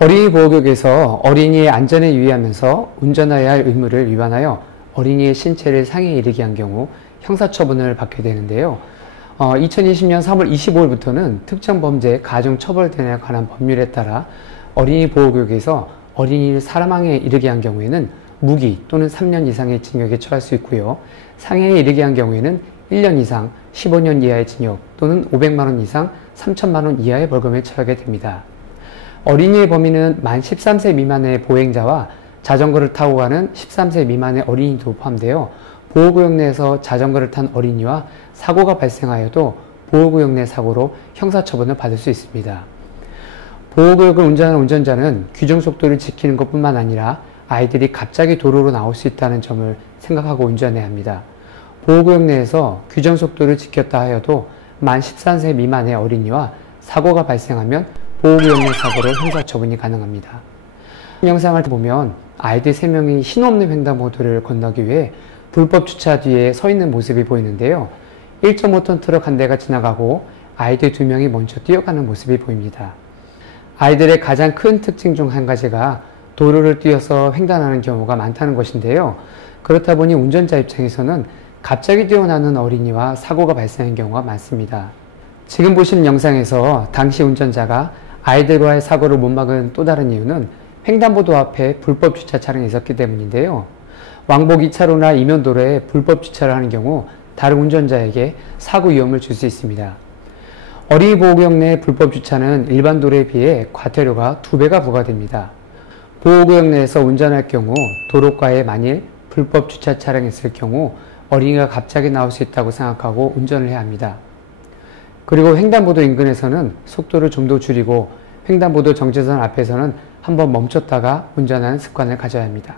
어린이 보호구역에서 어린이의 안전에 유의하면서 운전해야 할 의무를 위반하여 어린이의 신체를 상해에 이르게 한 경우 형사처분을 받게 되는데요. 2020년 3월 25일부터는 특정 범죄 가중처벌등에 관한 법률에 따라 어린이 보호구역에서 어린이를 사망에 이르게 한 경우에는 무기 또는 3년 이상의 징역에 처할 수 있고요. 상해에 이르게 한 경우에는 1년 이상 15년 이하의 징역 또는 500만 원 이상 3천만 원 이하의 벌금에 처하게 됩니다. 어린이의 범위는 만 13세 미만의 보행자와 자전거를 타고 가는 13세 미만의 어린이도 포함되어 보호구역 내에서 자전거를 탄 어린이와 사고가 발생하여도 보호구역 내 사고로 형사처분을 받을 수 있습니다. 보호구역을 운전하는 운전자는 규정속도를 지키는 것뿐만 아니라 아이들이 갑자기 도로로 나올 수 있다는 점을 생각하고 운전해야 합니다. 보호구역 내에서 규정속도를 지켰다 하여도 만 13세 미만의 어린이와 사고가 발생하면 보호구역 내 사고로 형사처분이 가능합니다. 영상을 보면 아이들 3명이 신호없는 횡단보도를 건너기 위해 불법 주차 뒤에 서 있는 모습이 보이는데요. 1.5톤 트럭 한 대가 지나가고 아이들 2명이 먼저 뛰어가는 모습이 보입니다. 아이들의 가장 큰 특징 중 한 가지가 도로를 뛰어서 횡단하는 경우가 많다는 것인데요. 그렇다 보니 운전자 입장에서는 갑자기 뛰어나는 어린이와 사고가 발생한 경우가 많습니다. 지금 보시는 영상에서 당시 운전자가 아이들과의 사고를 못 막은 또 다른 이유는 횡단보도 앞에 불법 주차 차량이 있었기 때문인데요. 왕복 2차로나 이면도로에 불법 주차를 하는 경우 다른 운전자에게 사고 위험을 줄 수 있습니다. 어린이 보호구역 내 불법 주차는 일반 도로에 비해 과태료가 2배가 부과됩니다. 보호구역 내에서 운전할 경우 도로가에 만일 불법 주차 차량이 있을 경우 어린이가 갑자기 나올 수 있다고 생각하고 운전을 해야 합니다. 그리고 횡단보도 인근에서는 속도를 좀 더 줄이고 횡단보도 정체선 앞에서는 한번 멈췄다가 운전하는 습관을 가져야 합니다.